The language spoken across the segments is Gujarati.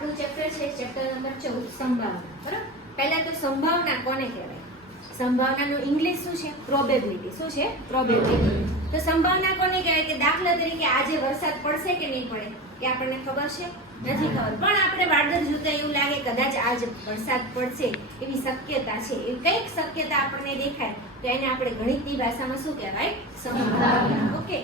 આપણું ચેપ્ટર છે ચેપ્ટર નંબર ચૌદ, સંભાવના, બરાબર? પહેલા તો સંભાવના કોને કહેવાય? સંભાવનાનું ઇંગ્લિશ શું છે? પ્રોબેબિલિટી શું છે? પ્રોબેબિલિટી તો સંભાવના કોને કહેવાય? કે દાખલા તરીકે આજે વરસાદ પડશે કે નહીં પડે? કે આપણને ખબર છે? નથી ખબર. પણ આપણે વાડદર જોતા એવું લાગે કદાચ આજ વરસાદ પડશે એવી શક્યતા છે. એવી કંઈક શક્યતા આપણને દેખાય. તો એને આપણે ગણિતની ભાષામાં શું કહેવાય? સંભાવના. ઓકે?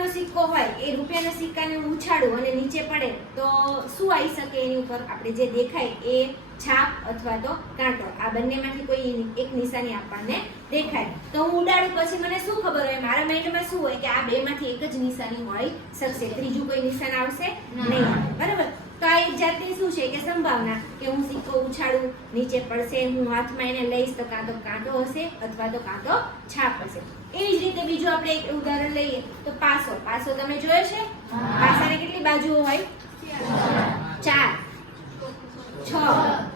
રૂપિયાનો સિક્કો હોય એ રૂપિયાના સિક્કાને હું ઉછાળું અને નીચે પડે તો શું આવી શકે એની ઉપર? આપણે જે દેખાય એ છાપ અથવા તો કાંટો. આ બંનેમાંથી કોઈ એક નિશાની આપણને દેખાય. તો હું ઉડાડું પછી મને શું ખબર હોય? મારા માઇન્ડમાં શું હોય કે આ બેમાંથી એક જ નિશાની હોય શકશે ત્રીજું કોઈ નિશાન આવશે? નહીં આવે. બરાબર તો આ એક જાતની છે કે સંભાવના કે હું સિક્કો ઉછાળું, નીચે પડશે, હું હાથમાં એને લઈશ તો કાં તો કાંટો હશે અથવા તો કાં તો છાપ હશે. એવી જ રીતે બીજું આપણે એક ઉદાહરણ લઈએ તો પાસો. પાસો તમે જોયો છે? પાસાને કેટલી બાજુઓ હોય? ચાર. છ.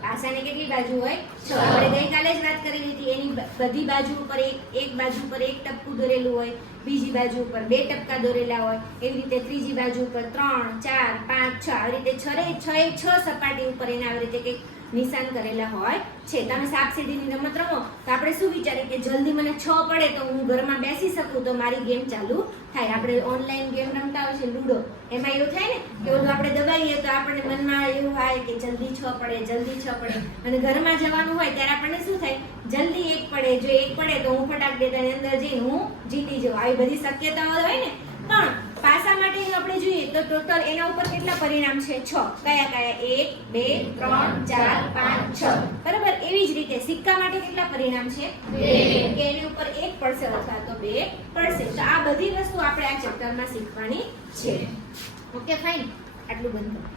પાસાને કેટલી બાજુ હોય? છ. આપણે ગઈકાલે જ વાત કરી હતી એની બધી બાજુ ઉપર એક એક બાજુ ઉપર એક ટપકું દોરેલું હોય. બીજી બાજુ ઉપર બે ટપકા દોરેલા હોય, એવી રીતે ત્રીજી બાજુ ઉપર ત્રણ, ચાર, પાંચ, છ, આવી રીતે છરે છ છ સપાટી ઉપર એને આવી રીતે કંઈક નિશાન કરેલા હોય છે. તમે સાપ સીડીની રમત રમો, તો આપણે શું વિચારીએ કે જલ્દી મને છ પડે તો હું ઘરમાં બેસી શકું, તો મારી ગેમ ચાલુ થાય. આપણે ઓનલાઈન ગેમ રમતા હોય છે, લૂડો. એમાં એવું થાય ને કે ઓલું આપણે દબાઈએ તો આપણને મનમાં એવું થાય કે જલ્દી છ પડે, જલ્દી છ પડે. અને ઘરમાં જવાનું હોય ત્યારે આપણને શું થાય? જલ્દી એક પડે, જો એક પડે તો હું ફટાક દેતાની અંદર જઈ હું જીતી જાઉં. આવી બધી શક્યતાઓ હોય ને. પણ પાસા માટે આપણે જોઈએ તો ટોટલ એના ઉપર કેટલા પરિણામ છે? છ. કયા કયા? એક, બે, ત્રણ, ચાર, પાંચ, છ. બરાબર? એવી જ રીતે સિક્કા માટે કેટલા પરિણામ છે? કે એની ઉપર એક પડશે અથવા તો બે પડશે. તો આ બધી વસ્તુ આપણે આ ચેપ્ટરમાં શીખવાની છે. ઓકે ફાઇન આટલું બંધ